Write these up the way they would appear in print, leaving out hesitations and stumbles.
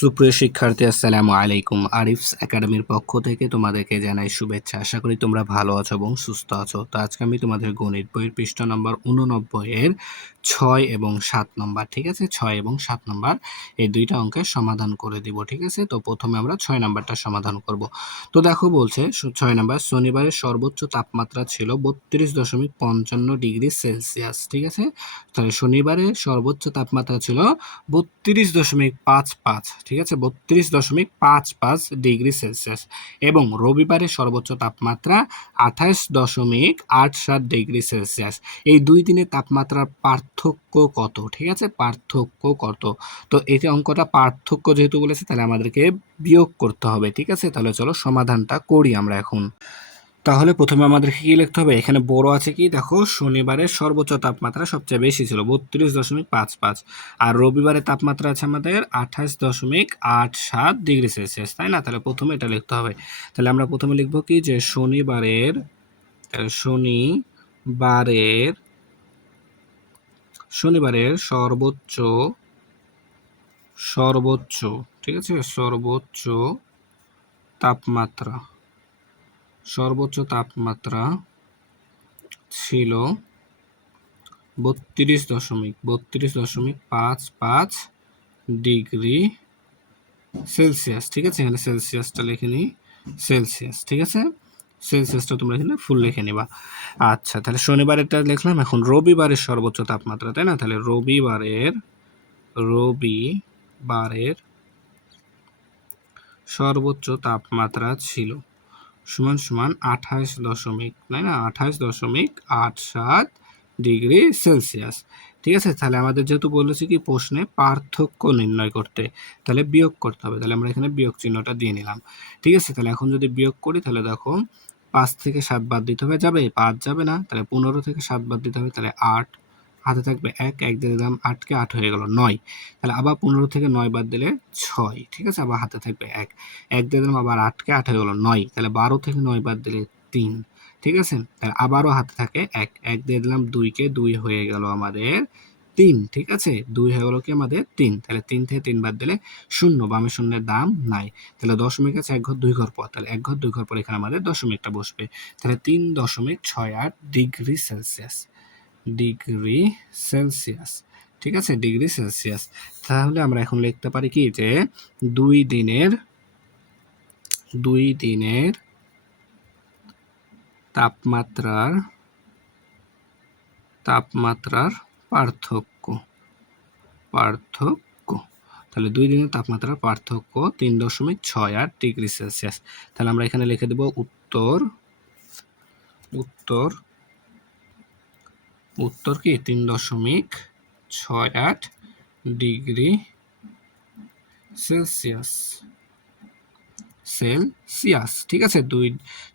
সুপ্রিয় শিক্ষার্থী, আসসালামু আলাইকুম। আরিফস একাডেমির পক্ষ থেকে তোমাদেরকে জানাই শুভেচ্ছা। আশা করি তোমরা ভালো আছো এবং সুস্থ আছো। তো আজকে আমি তোমাদের গণিত বইয়ের পৃষ্ঠা নম্বর 89 এর 6 এবং 7 নম্বর, ঠিক আছে, 6 এবং 7 নম্বর এই দুইটা অঙ্কের সমাধান করে দিব, ঠিক আছে। তো প্রথমে আমরা 6 নাম্বারটা সমাধান করব। তো দেখো বলছে 6 নাম্বার, শনিবারের সর্বোচ্চ তাপমাত্রা ছিল 32.55 ডিগ্রি সেলসিয়াস, ঠিক আছে। তাহলে শনিবারের সর্বোচ্চ তাপমাত্রা ছিল 32.55, ঠিক আছে, 32.55 ডিগ্রি সেলসিয়াস এবং রবিবারের সর্বোচ্চ তাপমাত্রা 28.87 ডিগ্রি সেলসিয়াস। এই দুই দিনের তাপমাত্রার পার্থক্য কত, ঠিক আছে, পার্থক্য কত। তো এই যে অঙ্কটা পার্থক্য যেহেতু বলেছে, তাহলে আমাদেরকে বিয়োগ করতে হবে, ঠিক আছে। তাহলে চলো সমাধানটা করি আমরা এখন। তাহলে প্রথমে আমাদেরকে কি লিখতে হবে, এখানে বড় আছে কি দেখো, শনিবারের সর্বোচ্চ তাপমাত্রা সবচেয়ে বেশি ছিল 32.55, আর রবিবারের তাপমাত্রা আছে আমাদের 28.87 ডিগ্রি সেলসিয়াস, তাই না। তাহলে প্রথমে এটা লিখতে হবে। তাহলে আমরা প্রথমে লিখবো কি যে শনিবারের শনিবারের সর্বোচ্চ, ঠিক আছে, সর্বোচ্চ তাপমাত্রা ছিল 32.55 ডিগ্রি সেলসিয়াস, ঠিক আছে। এখানে সেলসিয়াসটা লিখে নিই, সেলসিয়াস, ঠিক আছে। সেলসিয়াসটা তোমরা এখানে ফুল লিখে নিবা। আচ্ছা, তাহলে শনিবারেরটা লিখলাম। এখন রবিবারের সর্বোচ্চ তাপমাত্রা, তাই না। তাহলে রবিবারের সর্বোচ্চ তাপমাত্রা ছিল সমান 28 তাই না, 28.87 ডিগ্রি সেলসিয়াস, ঠিক আছে। তাহলে আমাদের যেহেতু বলেছি কি প্রশ্নে পার্থক্য নির্ণয় করতে, তাহলে বিয়োগ করতে হবে। তাহলে আমরা এখানে বিয়োগ চিহ্নটা দিয়ে নিলাম, ঠিক আছে। তাহলে এখন যদি বিয়োগ করি, তাহলে দেখো 5 থেকে 7 বাদ দিতে হবে, যাবে 5 যাবে না। তাহলে 15 থেকে 7 বাদ দিতে হবে, তাহলে 8 হাতে থাকবে 1 দিয়ে দিলাম 8কে, 8 হয়ে গেল 9। তাহলে আবার 15 থেকে 9 বাদ দিলে 6, ঠিক আছে। আবার হাতে থাকবে 1 দিয়ে দিলাম, আবার 8কে, 8 হয়ে গেল 9। তাহলে 12 থেকে 9 বাদ দিলে 3, ঠিক আছে। তাহলে আবারও হাতে থাকে 1 দিয়ে দিলাম 2কে, 2 হয়ে গেল আমাদের 3, ঠিক আছে। 2 হয়ে গেল কি আমাদের 3। তাহলে 3 থেকে 3 বাদ দিলে 0, বামে শূন্যের দাম নাই। তাহলে দশমিক আছে 1 ঘর 2 ঘর পর, তাহলে 1 ঘর 2 ঘর পর এখানে আমাদের দশমিকটা বসবে। তাহলে 3.68 ডিগ্রি সেলসিয়াস, ঠিক আছে, ডিগ্রি সেলসিয়াস। তাহলে আমরা এখন লিখতে পারি কি যে দুই দিনের তাপমাত্রার পার্থক্য। তাহলে 2 দিনের তাপমাত্রার পার্থক্য 3.68 ডিগ্রি সেলসিয়াস। তাহলে আমরা এখানে লিখে দেব উত্তর কি 3.68 ডিগ্রি সেলসিয়াস, ঠিক আছে।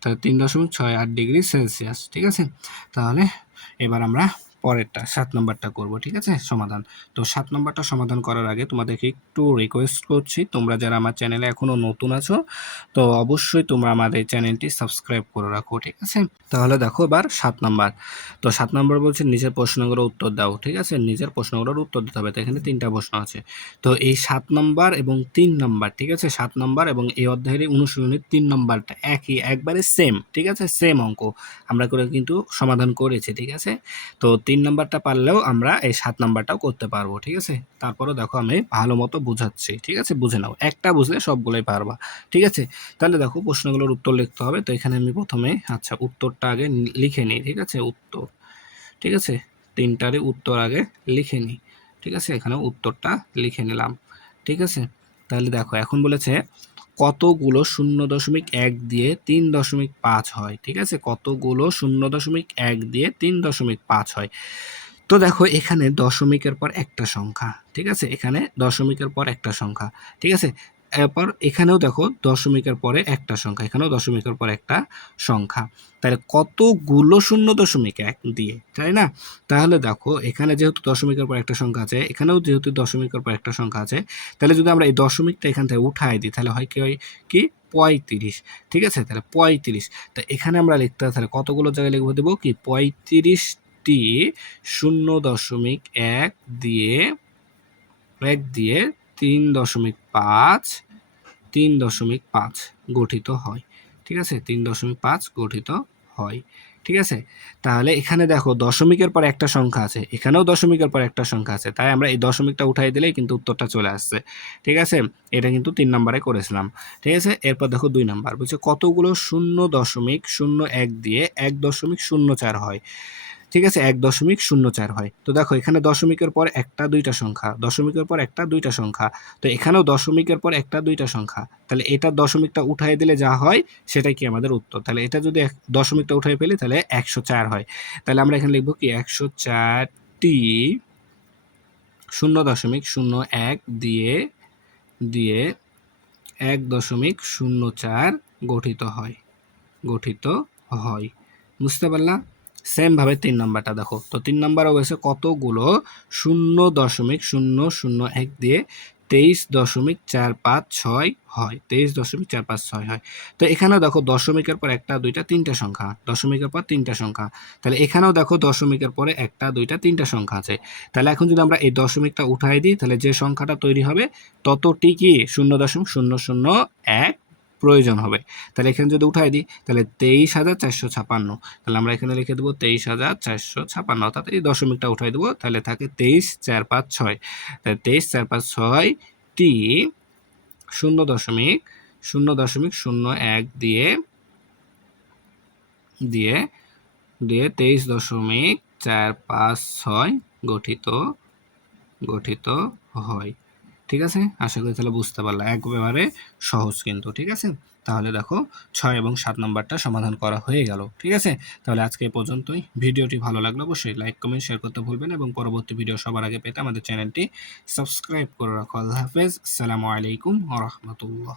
তাহলে 3.68 ডিগ্রি সেলসিয়াস, ঠিক আছে। তাহলে এবার আমরা পরেরটা 7 নম্বরটা করব, ঠিক আছে, সমাধান। তো 7 নম্বরটা সমাধান করার আগে তোমাদেরকে একটু রিকোয়েস্ট করছি, তোমরা যারা আমার চ্যানেলে এখনো নতুন আছো, তো অবশ্যই তোমরা আমাদের চ্যানেলটি সাবস্ক্রাইব করে রাখো, ঠিক আছে। তাহলে দেখো এবার 7 নম্বর। তো 7 নম্বর বলছে নিজের প্রশ্নগুলোর উত্তর দাও, ঠিক আছে। নিজের প্রশ্নগুলোর উত্তর দিতে হবে। তো এখানে 3টা প্রশ্ন আছে। তো এই 7 নম্বর এবং 3 নম্বর, ঠিক আছে, 7 নম্বর এবং এই অধ্যায়ের অনুশীলনের 3 নম্বরটা একবারে সেম, ঠিক আছে, সেম অঙ্ক আমরা করে কিন্তু সমাধান করেছি, ঠিক আছে। তো 3 নম্বরটা পারলেও আমরা এই 7 নম্বরটাও করতে পারবো, ঠিক আছে। তারপরে দেখো আমি ভালো মতো বুঝাচ্ছি, ঠিক আছে, বুঝে নাও। একটা বুঝলে সবগুলোই পারবা, ঠিক আছে। তাহলে দেখো প্রশ্নগুলোর উত্তর লিখতে হবে। তো এখানে আমি প্রথমে উত্তরটা আগে লিখে নিই, ঠিক আছে, উত্তর, ঠিক আছে, 3টারই উত্তর আগে লিখে নিই, ঠিক আছে। এখানে উত্তরটা লিখে নিলাম, ঠিক আছে। তাহলে দেখো এখন বলেছে কতগুলো 0.1 দিয়ে 3.5 হয়, ঠিক আছে, কতগুলো 0.1 দিয়ে 3.5 হয়। তো দেখো এখানে দশমিকের পর একটা সংখ্যা, ঠিক আছে, এখানে দশমিকের পর একটা সংখ্যা, ঠিক আছে। এরপর এখানেও দেখো দশমিকের পরে একটা সংখ্যা, এখানেও দশমিকের পর একটা সংখ্যা। তাহলে কতগুলো 0.1 দিয়ে, তাই না। তাহলে দেখো এখানে যেহেতু দশমিকের পর একটা সংখ্যা আছে, এখানেও যেহেতু দশমিকের পর একটা সংখ্যা আছে, তাহলে যদি আমরা এই দশমিকটা এখান থেকে উঠাই দিই, তাহলে হয় কি 35, ঠিক আছে। তাহলে 35, তো এখানে আমরা লিখতে হবে, তাহলে কতগুলো জায়গায় লিখবো, দেবো কি 35টি 0.1 দিয়ে 3.5 গঠিত হয়। ঠিক আছে, 3.5 গঠিত হয়। ঠিক আছে, তাহলে এখানে দেখো দশমিকের পর একটা সংখ্যা আছে, এখানেও দশমিকের পর একটা সংখ্যা আছে, তাই আমরা এই দশমিকটা উঠাই দিলেই কিন্তু উত্তরটা চলে আসছে। ঠিক আছে, এটা কিন্তু 3 নম্বরে করেছিলাম। ঠিক আছে, এরপর দেখো 2 নাম্বার বলছে কতগুলো 0.01 দিয়ে 1.04 হয়। ঠিক আছে, 1.04 হয়। তো দেখো এখানে দশমিকের পর একটা দুইটা সংখ্যা, দশমিকের পর একটা দুইটা সংখ্যা, তো এখানেও দশমিকের পর একটা দুইটা সংখ্যা, তাহলে এটা দশমিকটা উঠাই দিলে যা হয় সেটাই কি আমাদের উত্তর। তাহলে এটা যদি দশমিকটা উঠাই ফেলি তাহলে 104 হয়। তাহলে আমরা এখানে লিখবো কি 104টি 0.01 দিয়ে দিয়ে 1.04 গঠিত হয়, গঠিত হয়। বুঝতে পারলাম? সেম ভাবে 3 নাম্বারটা দেখো, তো 3 নাম্বার হয়েছে কতগুলো 0.001 দিয়ে 23.456 হয়, 23.456 হয়। তো এখানেও দেখো দশমিকের পর একটা দুইটা তিনটা সংখ্যা, দশমিকের পর তিনটা সংখ্যা, তাহলে এখানেও দেখো দশমিকের পরে একটা দুইটা তিনটা সংখ্যা আছে। তাহলে এখন যদি আমরা এই দশমিকটা উঠাই দিই তাহলে যে সংখ্যাটা তৈরি হবে ততটি কি 0.001 প্রয়োজন হবে। তাহলে এখানে যদি উঠাই দিই তাহলে 23,456, তাহলে আমরা এখানে লিখে দেবো 23,456, অর্থাৎ এই দশমিকটা উঠাই দেবো, তাহলে থাকে 23,456। তাহলে 23,456টি 0.001 দিয়ে 23.456 গঠিত হয়। ঠিক আছে, আশা করি তাহলে বুঝতে পারলাম, একবারে সহজ কিন্তু। ঠিক আছে, তাহলে দেখো 6 এবং 7 নম্বরটা সমাধান করা হয়ে গেল। ঠিক আছে, তাহলে আজকে এই পর্যন্তই। ভিডিওটি ভালো লাগলে অবশ্যই লাইক কমেন্ট শেয়ার করতে ভুলবেন এবং পরবর্তী ভিডিও সবার আগে পেতে আমাদের চ্যানেলটি সাবস্ক্রাইব করে রাখো। আল্লাহ হাফেজ, আসসালামু আলাইকুম ওয়া রাহমাতুল্লাহ।